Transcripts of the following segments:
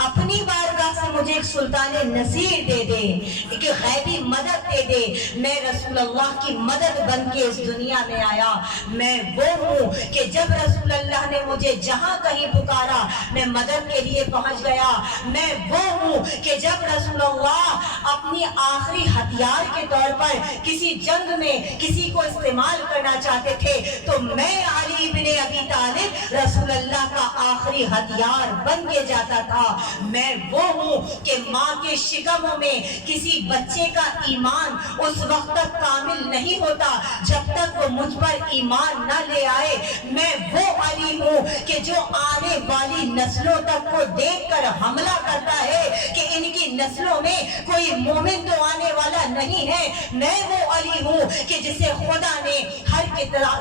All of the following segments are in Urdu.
اپنی بارگاہ سے مجھے ایک سلطان نصیر دے دے، ایک غیبی مدد دے دے، میں رسول اللہ کی مدد بن کے اس دنیا میں آیا۔ میں وہ ہوں کہ جب رسول اللہ نے مجھے جہاں کہیں پکارا میں مدد کے لیے پہنچ گیا۔ میں وہ ہوں کہ جب رسول اللہ اپنی آخری ہتھیار کے طور پر کسی جنگ میں کسی کو استعمال کرنا چاہتے تھے تو میں علی بن ابی طالب رسول اللہ کا آخری ہتھیار بن کے جاتا تھا۔ میں وہ ہوں کہ ماں کے شکموں میں کسی بچے کا ایمان اس وقت تک کامل نہیں ہوتا جب تک وہ مجھ پر ایمان نہ لے آئے۔ میں وہ علی ہوں کہ جو آنے والی نسلوں تک کو دیکھ کر حملہ کرتا ہے کہ ان کی نسلوں میں کوئی مومن تو آنے والا نہیں ہے۔ میں وہ علی ہوں کہ جسے خدا نے ہر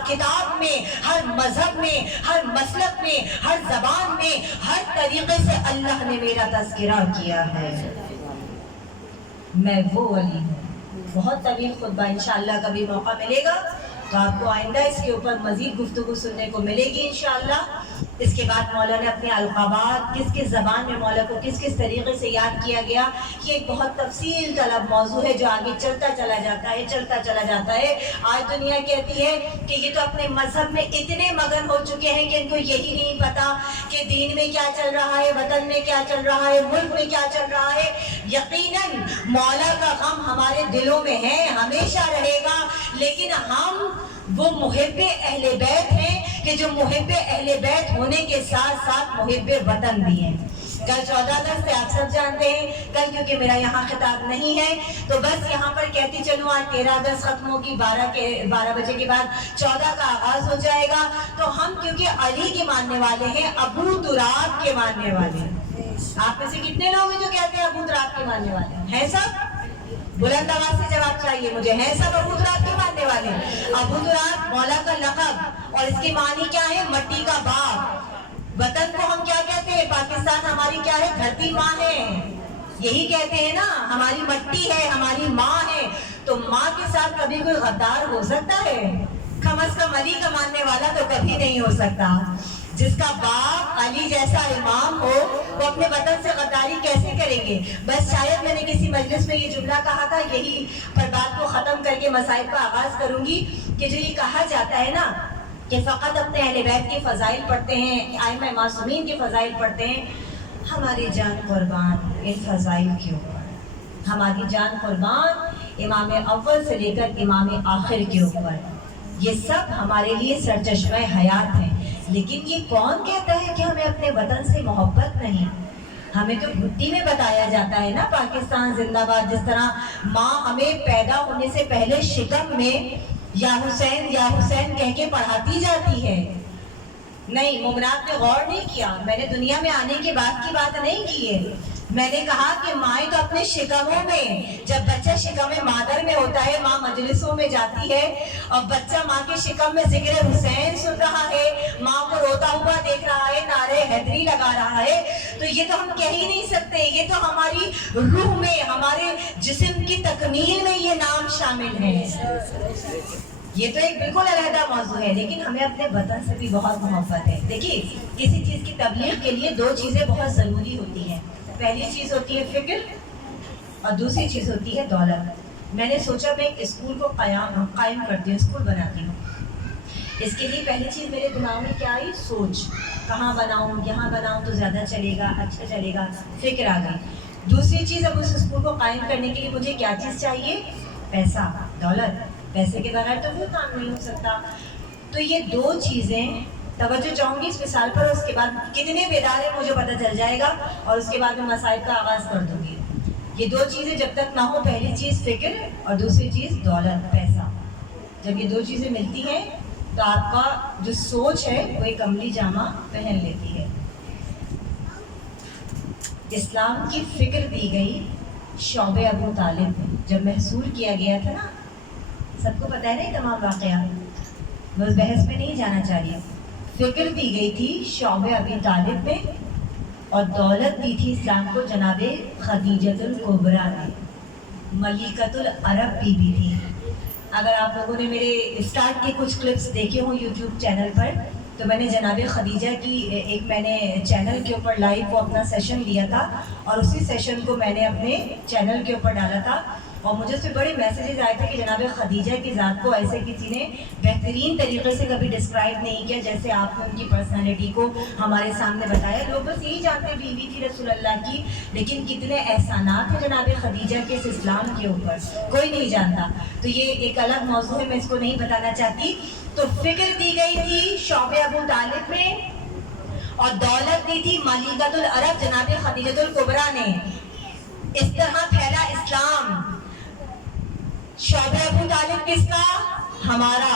کتاب میں، ہر مذہب میں، ہر مسلک میں، ہر زبان میں، ہر طریقے سے اللہ نے میرا تذکرہ کیا ہے۔ میں وہ علی ہوں۔ بہت طویل خطبہ، انشاءاللہ کبھی موقع ملے گا تو آپ کو آئندہ اس کے اوپر مزید گفتگو سننے کو ملے گی انشاءاللہ۔ اس کے بعد مولا نے اپنے القابات کس کس زبان میں مولا کو کس کس طریقے سے یاد کیا گیا، یہ ایک بہت تفصیل طلب موضوع ہے جو آگے چلتا چلا جاتا ہے، چلتا چلا جاتا ہے۔ آج دنیا کہتی ہے کہ یہ تو اپنے مذہب میں اتنے مگن ہو چکے ہیں کہ ان کو یہی نہیں پتا کہ دین میں کیا چل رہا ہے، وطن میں کیا چل رہا ہے، ملک میں کیا چل رہا ہے۔ یقیناً مولا کا غم ہمارے دلوں میں ہے، ہمیشہ رہے گا، لیکن ہم وہ محب اہل بیت ہیں کہ جو محب اہل بیت ہونے کے ساتھ ساتھ محب وطن بھی ہیں۔ کل 14 اگست سے آپ سب جانتے ہیں، کل کیونکہ میرا یہاں خطاب نہیں ہے تو بس یہاں پر کہتی چلوں آج 13 اگست ختم ہوگی، 12 بجے کے بعد 14 کا آغاز ہو جائے گا۔ تو ہم کیونکہ علی کے ماننے والے ہیں، ابو تراب کے ماننے والے ہیں۔ آپ میں سے کتنے لوگ ہیں جو کہتے ہیں ابو تراب کے ماننے والے ہیں سب؟ بلند آواز سے جواب چاہیے مجھے، ہیں سب ابو تراب کے ماننے والے؟ ابو تراب مولا کا لقب، اور اس کی معنی کیا ہے؟ مٹی کا باپ۔ وطن کو ہم کیا کہتے ہیں؟ پاکستان ہماری کیا ہے؟ دھرتی ماں ہے، یہی کہتے ہیں نا، ہماری مٹی ہے، ہماری ماں ہے۔ تو ماں کے ساتھ کبھی کوئی غدار ہو سکتا ہے؟ کم از کم علی کا ماننے والا تو کبھی نہیں ہو سکتا۔ جس کا باپ علی جیسا امام ہو وہ اپنے وطن سے غداری کیسے کریں گے؟ بس شاید میں نے کسی مجلس میں یہ جملہ کہا تھا، یہی پر بات کو ختم کر کے مسائل کا آغاز کروں گی، کہ جو یہ کہا جاتا ہے نا کہ فقط اپنے اہل بیت کے فضائل پڑھتے ہیں، ائمہ معصومین کے فضائل پڑھتے ہیں، ہماری جان قربان ان فضائل کے اوپر، ہماری جان قربان امام اول سے لے کر امام آخر کے اوپر، یہ سب ہمارے لیے سرچشمہ حیات ہیں۔ لیکن یہ کون کہتا ہے کہ ہمیں اپنے وطن سے محبت نہیں؟ ہمیں تو گھٹی میں بتایا جاتا ہے نا پاکستان زندہ باد، جس طرح ماں ہمیں پیدا ہونے سے پہلے شکم میں یا حسین کہہ کے پڑھاتی جاتی ہے۔ نہیں، مومنات نے غور نہیں کیا، میں نے دنیا میں آنے کے بعد کی بات نہیں کی ہے۔ میں نے کہا کہ مائیں تو اپنے شکموں میں، جب بچہ شکم مادر میں ہوتا ہے، ماں مجلسوں میں جاتی ہے اور بچہ ماں کے شکم میں ذکر حسین سن رہا ہے، ماں کو روتا ہوا دیکھ رہا ہے، نعرے حیدری لگا رہا ہے، تو یہ تو ہم کہہ ہی نہیں سکتے، یہ تو ہماری روح میں، ہمارے جسم کی تکمیل میں یہ نام شامل ہے۔ یہ تو ایک بالکل علیحدہ موضوع ہے، لیکن ہمیں اپنے وطن سے بھی بہت محبت ہے۔ دیکھیے، کسی چیز کی تبلیغ کے لیے دو چیزیں بہت ضروری ہوتی ہیں، پہلی چیز ہوتی ہے فکر اور دوسری چیز ہوتی ہے دولت۔ میں نے سوچا میں ایک اسکول کو قائم کرتی ہوں، اسکول بناتی ہوں۔ اس کے لیے پہلی چیز میرے دماغ میں کیا آئی؟ سوچ، کہاں بناؤں، یہاں بناؤں تو زیادہ چلے گا، اچھا چلے گا، فکر آ گئی۔ دوسری چیز، اب اس اسکول کو قائم کرنے کے لیے مجھے کیا چیز چاہیے؟ پیسہ، دولت۔ پیسے کے بغیر تو وہ کام نہیں ہو سکتا۔ تو یہ دو چیزیں، توجہ چاہوں گی اس مثال پر، اس کے بعد کتنے بیدار ہیں مجھے پتہ چل جائے گا، اور اس کے بعد میں مسائل کا آغاز کر دوں گی۔ یہ دو چیزیں جب تک نہ ہو، پہلی چیز فکر اور دوسری چیز دولت، پیسہ، جب یہ دو چیزیں ملتی ہیں تو آپ کا جو سوچ ہے وہ ایک عملی جامہ پہن لیتی ہے۔ اسلام کی فکر دی گئی شعب ابو طالب میں، جب محصور کیا گیا تھا نا، سب کو پتہ ہے نا تمام واقعات، میں اس بحث میں نہیں جانا چاہ رہی۔ فکر دی گئی تھی شعب ابی طالب میں، اور دولت دی تھی اسلام کو جناب خدیجۃ الکبریٰ نے، ملکۃ العرب بی تھی۔ اگر آپ لوگوں نے میرے اسٹارٹ کے کچھ کلپس دیکھے ہوں یوٹیوب چینل پر، تو میں نے جناب خدیجہ کی ایک میں نے چینل کے اوپر لائیو وہ اپنا سیشن لیا تھا اور اسی سیشن کو میں نے اپنے چینل کے اوپر ڈالا تھا اور مجھے اس سے بڑے میسیجز آئے تھے کہ جناب خدیجہ کی ذات کو ایسے کسی نے بہترین طریقے سے کبھی ڈسکرائب نہیں کیا جیسے آپ نے ان کی پرسنالٹی کو ہمارے سامنے بتایا. لوگ بس یہی جانتے بیوی تھی رسول اللہ کی, لیکن کتنے احسانات ہیں جناب خدیجہ کے اس اسلام کے اوپر کوئی نہیں جانتا. تو یہ ایک الگ موضوع ہے, میں اس کو نہیں بتانا چاہتی. تو فکر دی گئی تھی شعب ابو طالب میں اور دولت دی تھی ملکۃ العرب جناب خدیجہ الکبریٰ نے. اس طرح پھیلا اسلام. شعب ابو طالب کس کا؟ ہمارا.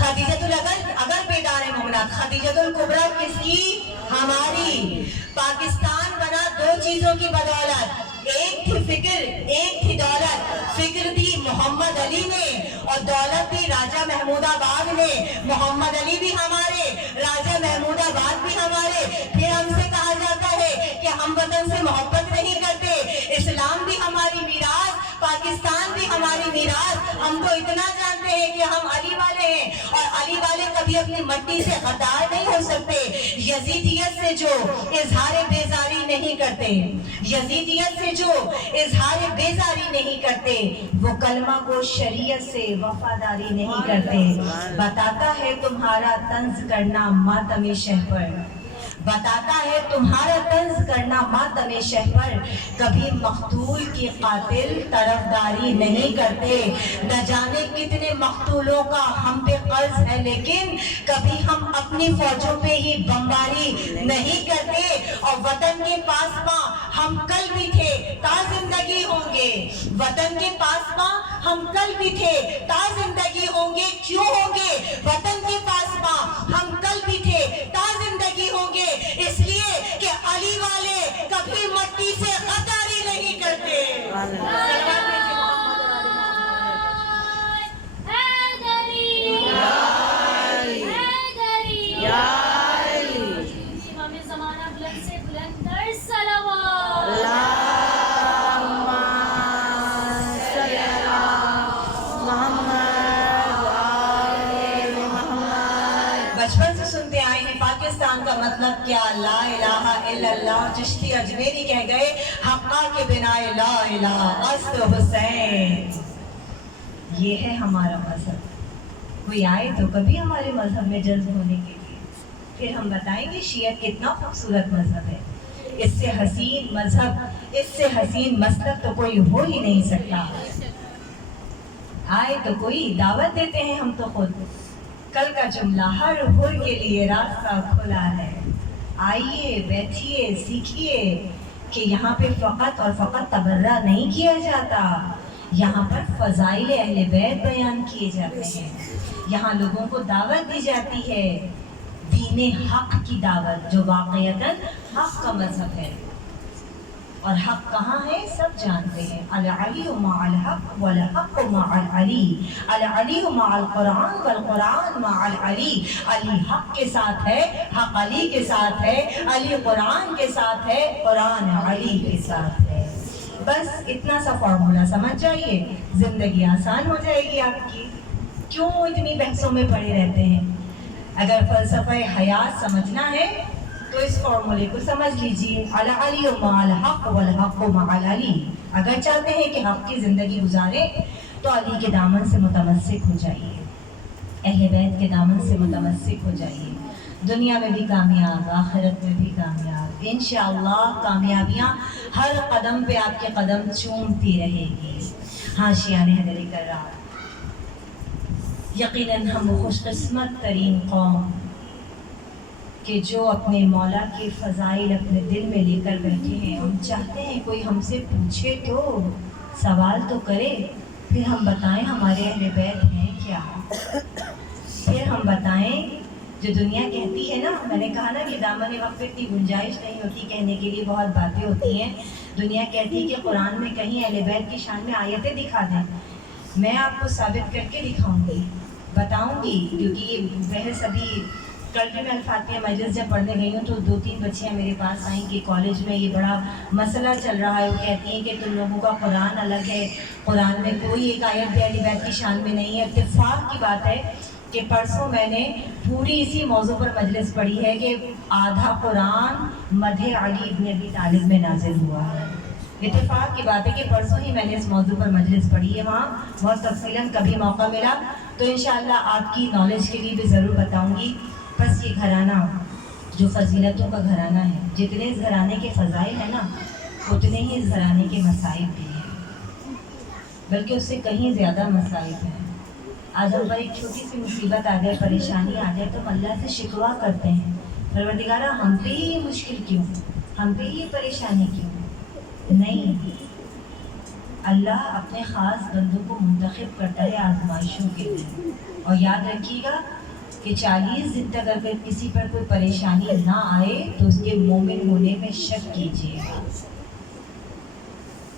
خدیجۃ اگر بیدار مومنات, خدیجۃ الکبریٰ کس کی؟ ہماری. پاکستان بنا دو چیزوں کی بدولت, ایک تھی فکر, ایک تھی دولت. فکر دی محمد علی نے اور دولت دی راجہ محمود آباد نے. محمد علی بھی ہمارے, راجہ محمود آباد بھی ہمارے. پھر ہم سے کہا جاتا ہے کہ ہم وطن سے محبت نہیں کرتے. اسلام بھی ہماری میراث, پاکستان بھی ہماری میراث. ہم تو اتنا جانتے ہیں کہ ہم علی والے ہیں اور علی والے کبھی اپنی مٹی سے غدار نہیں ہو سکتے. یزیدیت سے جو اظہار بیزاری نہیں کرتے, یزیدیت سے جو اظہار بیزاری نہیں کرتے, وہ کلمہ کو شریعت سے وفاداری نہیں کرتے. بتاتا ہے تمہارا طنز کرنا ماتم شہپر, بتاتا ہے تمہارا طنز کرنا ماتم شہپر. کبھی مقتول کی قاتل طرفداری نہیں کرتے. نہ جانے کتنے مقتولوں کا ہم پہ قرض ہے, لیکن کبھی ہم اپنی فوجوں پہ ہی بمباری نہیں کرتے. اور وطن کے پاسباں ہم کل بھی تھے تا زندگی ہوں گے. وطن کے پاسباں ہم کل بھی تھے تا زندگی ہوں گے. کیوں ہوں گے وطن کے پاسباں ہم کل بھی تھے تا زندگی ہوں گے؟ اس لیے کہ علی والے کبھی مٹی سے غداری نہیں کرتے. بچپن سے سنتے آئے ہیں پاکستان کا مطلب کیا, لا الہ الا اللہ. چشتی اجمیری کہہ گئے حقا کے بنا لا الہ است حسین. یہ ہے ہمارا مذہب. کوئی آئے تو کبھی ہمارے مذہب میں جذب ہونے کے لیے, پھر ہم بتائیں گے شیعت کتنا خوبصورت مذہب ہے. اس سے حسین مذہب, اس سے حسین مسلک تو کوئی ہو ہی نہیں سکتا. آئے تو کوئی دعوت دیتے ہیں ہم تو خود. کل کا جملہ ہر حر کے لیے راستہ کھلا ہے. آئیے بیٹھیے سیکھیے کہ یہاں پہ فقط اور فقط تبرہ نہیں کیا جاتا, یہاں پر فضائل اہل بیت بیان کیے جاتے ہیں. یہاں لوگوں کو دعوت دی جاتی ہے, دین حق کی دعوت, جو واقعتاً حق کا مذہب ہے. اور حق کہاں ہے سب جانتے ہیں. العلی مع الحق والحق مع العلی, العلی مع القرآن والقرآن مع العلی. علی حق کے ساتھ ہے, حق علی کے ساتھ ہے, علی قرآن کے ساتھ ہے, قرآن علی کے ساتھ ہے. بس اتنا سا فارمولا سمجھ جائیے, زندگی آسان ہو جائے گی آپ کی. کیوں اتنی بحثوں میں پڑے رہتے ہیں؟ اگر فلسفہ حیات سمجھنا ہے تو اس فارمولے کو سمجھ لیجیے, العلی مع الحق والحق مع العلی. اگر چاہتے ہیں کہ حق کی زندگی گزارے تو علی کے دامن سے متمسک ہو جائیے, اہل بیت کے دامن سے متمسک ہو جائیے. دنیا میں بھی کامیاب, آخرت میں بھی کامیاب. انشاءاللہ کامیابیاں ہر قدم پہ آپ کے قدم چومتی رہے گی. حاشیہ حیدر کرار, یقیناً ہم وہ خوش قسمت ترین قوم کہ جو اپنے مولا کے فضائل اپنے دل میں لے کر بیٹھے ہیں. ہم چاہتے ہیں کوئی ہم سے پوچھے تو, سوال تو کرے, پھر ہم بتائیں ہمارے اہل بیت ہیں کیا. پھر ہم بتائیں جو دنیا کہتی ہے نا, میں نے کہا نا کہ دامن وقت اتنی گنجائش نہیں ہوتی کہنے کے لیے, بہت باتیں ہوتی ہیں. دنیا کہتی ہے کہ قرآن میں کہیں اہل بیت کی شان میں آیتیں دکھا دیں. میں آپ کو ثابت کر کے دکھاؤں گی, بتاؤں گی, کیونکہ یہ بحث ابھی کل بھی میں الفاتحہ مجلس جب پڑھنے گئی ہوں تو 2-3 بچیاں میرے پاس آئیں کہ کالج میں یہ بڑا مسئلہ چل رہا ہے. وہ کہتی ہیں کہ تم لوگوں کا قرآن الگ ہے, قرآن میں کوئی ایک آیت بھی اہل بیت کی شان میں نہیں ہے. اتفاق کی بات ہے کہ کہ پرسوں میں نے پوری اسی موضوع پر مجلس پڑھی ہے کہ آدھا قرآن مدح علی ابن ابی طالب میں نازل ہوا ہے. اتفاق کی بات ہے کہ پرسوں ہی میں نے اس موضوع پر مجلس پڑھی ہے, وہاں بہت تفصیلاً کبھی موقع ملا تو انشاءاللہ آپ کی نالج کے لیے بھی ضرور بتاؤں گی. بس یہ گھرانہ جو فضیلتوں کا گھرانہ ہے, جتنے اس گھرانے کے فضائل ہیں نا اتنے ہی اس گھرانے کے مصائب بھی ہیں, بلکہ اس سے کہیں زیادہ مصائب ہیں. آج ہم پر ایک چھوٹی سی مصیبت آ جائے, پریشانی آ جائے تو ہم اللہ سے شکوہ کرتے ہیں, پروردگارہ ہم پہ ہی یہ مشکل کیوں, ہم پہ ہی یہ پریشانی کیوں. نہیں, اللہ اپنے خاص بندوں کو منتخب کرتا ہے آزمائشوں کے لیے. اور یاد رکھیے گا کہ 40 دن تک اگر کسی پر کوئی پریشانی نہ آئے تو اس کے مومن ہونے میں شک کیجیے گا,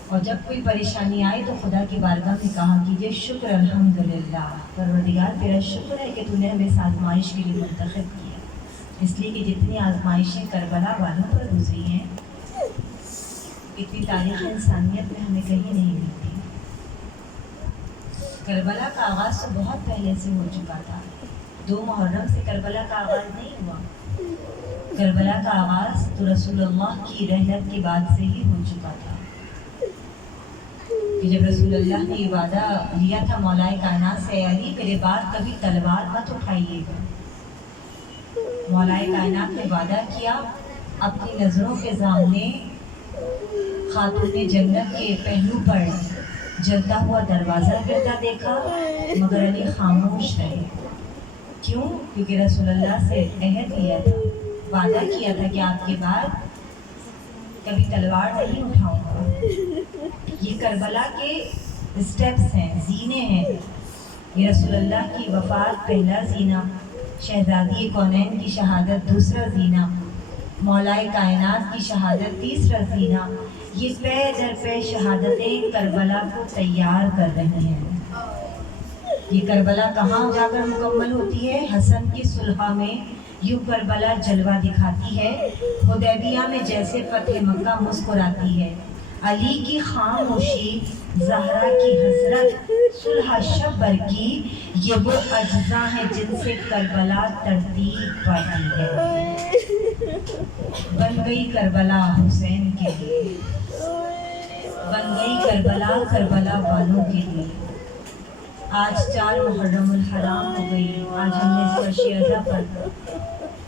اور جب کوئی پریشانی آئے تو خدا کی بارگاہ میں کہا کیجیے شکر الحمدللہ, پروردگار تیرا شکر ہے کہ تو نے ہمیں اس آزمائش کے لیے منتخب کیا. اس لیے کہ جتنی آزمائشیں کربلا والوں پر گزری ہیں اتنی تاریخ انسانیت میں ہمیں کہیں نہیں ملتی. کربلا کا آغاز تو بہت پہلے سے ہو چکا تھا, 2 محرم سے کربلا کا آغاز نہیں ہوا. کربلا کا آغاز تو رسول اللہ کی رحلت کے بعد سے ہی ہو چکا تھا, کہ جب رسول اللہ نے یہ وعدہ لیا تھا مولا کائنات سے, علی میرے بعد کبھی تلوار مت اٹھائیے گا. مولا کائنات نے وعدہ کیا, اپنی نظروں کے سامنے خاتون جنت کے پہلو پر جلتا ہوا دروازہ گرتا دیکھا, مگر علی خاموش رہے. کیوں؟ کیونکہ رسول اللہ سے عہد لیا تھا, وعدہ کیا تھا کہ آپ کے بعد کبھی تلوار نہیں اٹھاؤں گا. یہ کربلا کے اسٹیپس ہیں, زینے ہیں. یہ رسول اللہ کی وفات پہلا زینہ, شہزادی کونین کی شہادت دوسرا زینہ, مولا کائنات کی شہادت تیسرا زینہ. یہ پے در پے شہادتیں کربلا کو تیار کر رہی ہیں. یہ کربلا کہاں جا کر مکمل ہوتی ہے؟ حسن کی صلح میں یوں کربلا جلوہ دکھاتی ہے, حدیبیہ میں جیسے فتح مکہ مسکراتی ہے. علی کی خاموشی, زہرا کی حسرت, صلح شبر کی, یہ وہ اجزاء ہیں جن سے کربلا ترتیب پاتی ہے. بن گئی کربلا حسین کے لیے, بن گئی کربلا کربلا والوں کے لیے. آج 4 محرم الحرام ہو گئی. آج ہم نے اس فرش ازا پر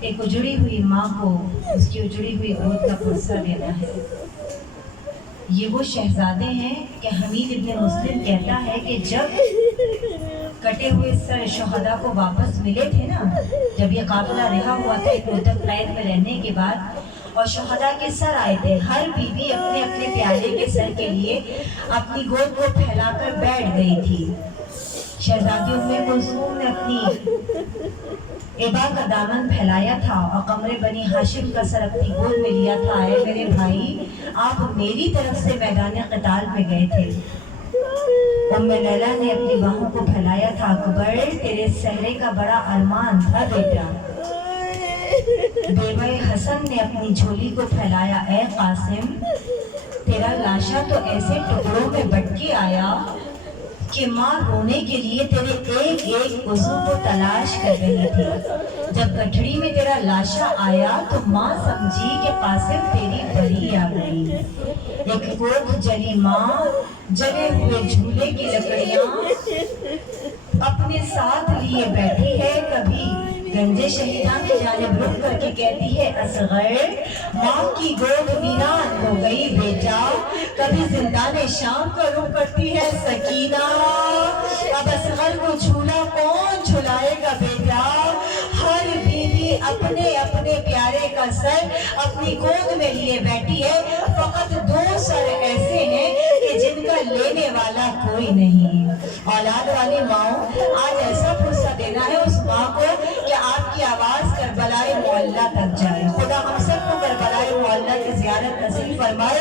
ایک اجڑی ہوئی ماں کو اس کی اجڑی ہوئی گود کا پرسہ دینا ہے. یہ وہ شہزادے ہیں کہ حمید ابن مسلم کہتا ہے کہ جب کٹے ہوئے سر شہداء کو واپس ملے تھے نا, جب یہ قافلہ رہا ہوا تھا ایک مدت قید میں رہنے کے بعد, اور شہداء کے سر آئے تھے, ہر بیوی اپنے اپنے پیارے کے سر کے لیے اپنی گود کو پھیلا کر بیٹھ گئی تھی. شہزادی ام کلثوم نے اپنی ایبا کا دامن پھیلایا تھا اور قمر بنی ہاشم کا سر اپنی گود میں لیا تھا. اے میرے بھائی, آپ میری طرف سے میدان قتال میں گئے تھے. ام لیلہ نے اپنی باہوں کو پھیلایا تھا. اکبر, تیرے سہرے کا بڑا ارمان تھا بیٹا. بیوہ حسن نے اپنی جھولی کو پھیلایا. اے قاسم, تیرا لاشا تو ایسے ٹکڑوں میں بٹ کے آیا کہ ماں رونے کے لیے تیرے ایک ایک عضو کو تلاش کر رہی تھی. جب گٹھڑی میں تیرا لاشا آیا تو ماں سمجھی کہ قاسم تیری بری آ گئی. ایک کوکھ جلی ماں جلے ہوئے جھولے کی لکڑیاں اپنے ساتھ لیے بیٹھی ہے. کبھی گنجے شہیدان کی جانب رخ کر کے کہتی ہے اصغر, ماں کی گود ویران ہو گئی بیٹا. کبھی زندان شام کا رخ کرتی ہے سکینہ, اب اصغر کو جھولا کون جھلائے گا بیٹا. ہر بیوی اپنے اپنے پیارے کا سر اپنی گود میں لیے بیٹھی ہے. فقط 2 سر ایسے ہیں کہ جن کا لینے والا کوئی نہیں. اولاد والی ماؤں, آج ایسا فرصہ دینا ہے اس ماں کو کہ آپ کی آواز کربلائے معلیٰ تک جائے. خدا ہم سب کو کربلائے معلیٰ کی زیارت نصیب فرمائے.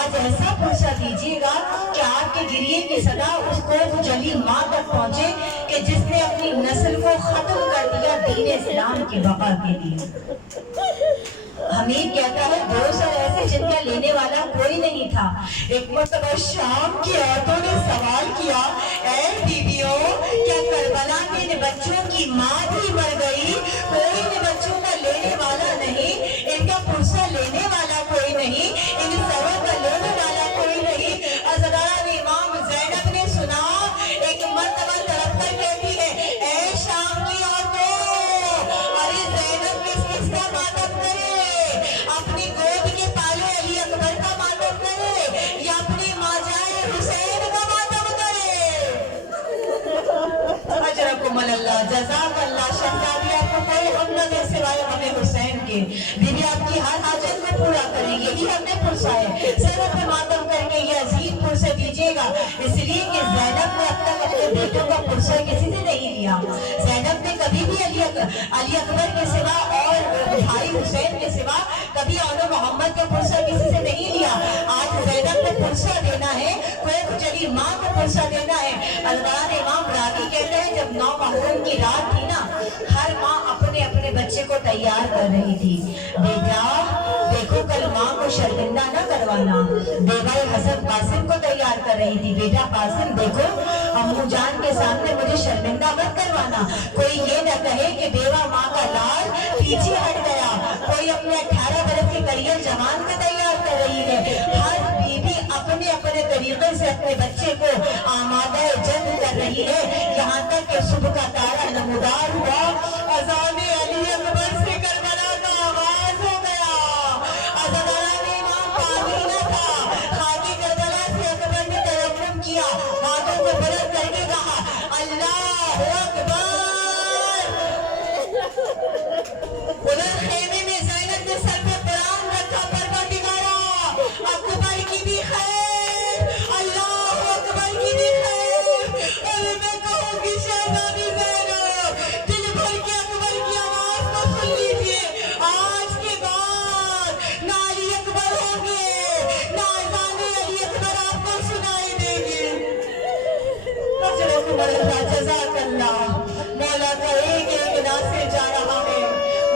آج ایسا فرصہ دیجیے گا کہ آپ کے گریے کی صدا اس کو جلی ماں تک پہنچے کہ جس نے اپنی نسل کو ختم کر دیا دین اسلام کی بقا کے لیے. حمید کہتا ہے 2 سر ایسے جن کا لینے والا کوئی نہیں تھا. ایک مرتبہ شام کی عورتوں نے سوال کیا, اے بیویوں, کیا کربلا کربلا میں ان بچوں کی ماں بھی مر گئی، کوئی ان بچوں کا لینے والا نہیں، ان کا پرسہ لینے والا کوئی نہیں، ان سروں کا لینے والا کوئی نہیں۔ حضرات امام زینب نے سنا، ایک مرتبہ طرف کر کہتی ہے، اے شام کی عورتوں، ارے زینب کس کس کا ماتم کرے؟ اپنی گود کے پالے علی اکبر کا ماتم کرے یا اپنی ماں جائے حسین کا ماتم کرے؟ اجرکم اللہ، جزاک اللہ شہزادی، آپ کو کوئی ہم نہ دے سوائے ہمیں حسین کے، بیوی آپ کی ہر حاجت کو پورا کریں گے، یہی ہم نے پرسا ہے، زینب پہ ماتم کر کے یہ عظیم پرسے دیجیے گا، اس لیے کہ زینب نے اب تک اپنے بیٹوں کا پرسہ کسی سے نہیں لیا۔ زینب نے کبھی بھی علی اکبر کے سوا اور بھائی حسین کے سوا کبھی اولو محمد کا پرسہ کسی سے نہیں لیا۔ آج زینب کو پرسہ دینا ہے، کوئی چلی ماں کو پرسہ دینا ہے۔ الوان امام راوی کہتے ہیں جب 9 محرم کی رات تھی نا، ہر ماں اپنے اپنے بچے کو تیار کر رہی تھی، بیٹا دیکھو کل ماں کو شرمندہ نہ کروانا۔ بیوہ حسن قاسم کو تیار کر رہی تھی، بیٹا قاسم دیکھو امو جان کے سامنے مجھے شرمندہ مت کروانا، کوئی یہ نہ کہے کہ بیوہ ماں کا لال پیچھے ہٹ گیا۔ کوئی اپنے 18 برس کے کریئر جوان کو تیار کر رہی ہے، ہر بیوی اپنے اپنے طریقے سے اپنے بچے کو آمادہ جنگ کر رہی ہے، یہاں تک کہ صبح کا تارا نمودار ہوا، اذان علی اکبر سے کربلا کا آغاز ہو گیا۔ حضرات امام پانی نہ تھا، خاکی کربلا سے اکبر نے تیمم کیا، ہاتھوں کو بلند کر کے کہا اللہ اکبر۔ ادھر خیمے میں زینب نے سر پہ قرآن رکھا، پروردگارا اکبر کی بھی خیر، اللہ اکبر کی بھی خیر، اور میں کہوں گی شہزادی زینب دل بھر کے اکبر کی آواز کو سن لیجئے، آج کے بعد نہ علی اکبر ہوں گے نہ اذان علی اکبر آپ کو سنائی دے گی۔ اجرکم اللہ، جزاک اللہ۔ مولا کا ایک ایک ناصر جا رہا ہے،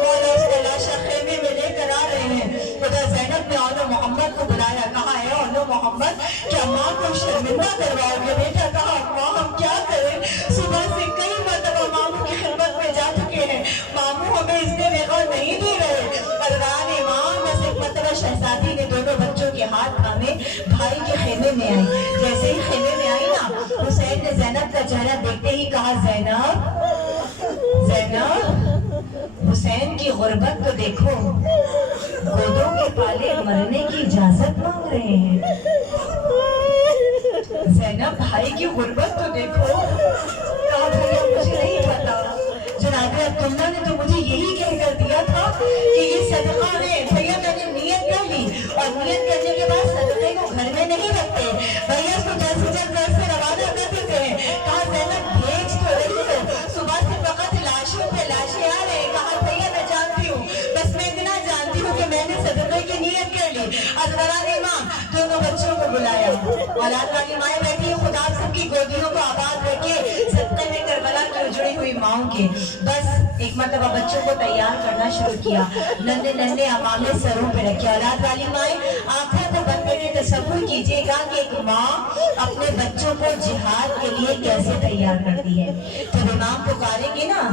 مولا اس کو لاشا خیمے میں لے کر آ رہے ہیں۔ خدا زینب نے اولو محمد کو بلایا، کہا ہے اولو محمد کیا ماں کو شرمندہ کرواؤ گے؟ بیٹا کہا ماں ہم کیا کریں، صبح سے کئی مرتبہ ماموں کی خدمت میں جا چکے ہیں، ماموں ہمیں اس دن غور نہیں دے رہے۔ الوان امام بس ایک مرتبہ شہزادی نے دونوں بچوں کے ہاتھ تھامے بھائی کے خیمے میں آئی، جیسے ہی خیمے میں آئی نا، حسین نے زینب کا چہرہ دیکھتے ہی کہا زینب زینب، حسین کی غربت تو دیکھو، گودوں کے پالے مرنے کی اجازت مانگ رہے ہیں۔ زینب بھائی کی غربت تو دیکھو، کہا بھیا مجھے نہیں پتا، جناب عبداللہ نے تو مجھے یہی کہہ کر دیا تھا کہ یہ صدقہ ہے۔ بھیا میں نے نیت کر لی، اور نیت کرنے کے بعد صدقے کو گھر میں نہیں رکھتے، بھیا اس کو جلد سے جلد گھر سے روانہ کر دیتے ہیں۔ کہا زینب بھیج تو رہی ہو، صبح سے فقط لاشوں پہ لاشیں آ رہے ہیں۔ کہا بھیا میں جانتی ہوں، بس میں اتنا جانتی ہوں کہ میں نے صدقے کی نیت کر لی۔ حضرات امام دونوں بچوں کو بلایا، اولاد والی مائیں بیٹھی، خدا سب کی گودیوں کو آباد رکھے، صدقے میں کربلا کی اجڑی ہوئی ماؤں کے۔ بس ایک مرتبہ بچوں کو تیار کرنا شروع کیا، ننھے ننھے امامے سروں پہ رکھے۔ اولاد والی مائیں آنکھوں کو بند کر کے تصور کیجئے گا کہ ایک ماں اپنے بچوں کو جہاد کے لیے کیسے تیار کرتی ہے۔ جب امام پکاریں گے نا،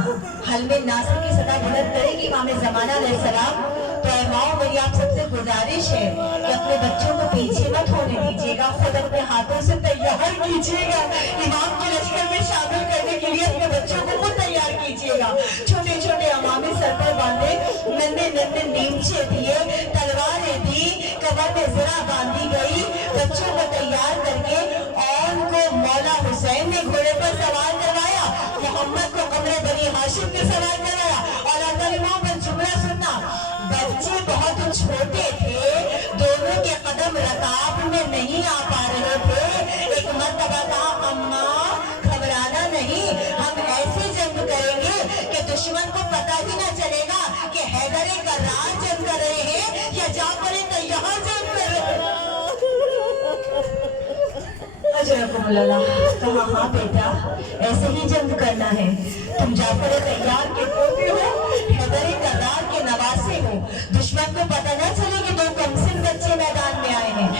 حلم ناصر کی صدا بلند کرے گی امام زمانہ علیہ السلام، تو اے ماؤں میری آپ سب سے گزارش ہے کہ اپنے بچوں کو پیچھے مت ہونے دیجیے گا، خود اپنے ہاتھوں سے تیار کیجیے گا، امام کے لشکر میں شامل کرنے کے لیے اپنے بچوں کو خود تیار کیجیے گا۔ چھوٹے چھوٹے امامے سر پر باندھے، ننھے ننھے نیمچے دیے، تلواریں دی، کمر میں زرہ باندھی گئی، بچوں کو تیار کر کے اور ان کو مولا حسین نے گھوڑے پر سوار کروایا، محمد کو قمر بنی ہاشم نے سوار کرایا۔ اور اگر امام پر جملہ سننا، بچے بہت چھوٹے تھے، دونوں کے قدم رکاب میں نہیں آ پا رہے تھے۔ ایک مرتبہ کہا اماں گھبرانا نہیں، ہم ایسے جنگ کریں گے کہ دشمن کو پتہ ہی نہ چلے گا کہ حیدر کرار جنگ کر رہے ہیں یا جعفر طیار جنگ کر رہے ہیں۔ اجرکم اللہ، کہا ہاں بیٹا ایسے ہی جنگ کرنا ہے، تم جعفر طیار کے پوتے ہو، حیدر کرار کے نواسے ہو، دشمن کو پتہ نہ چلے کہ دو کمسن بچے میدان میں آئے ہیں،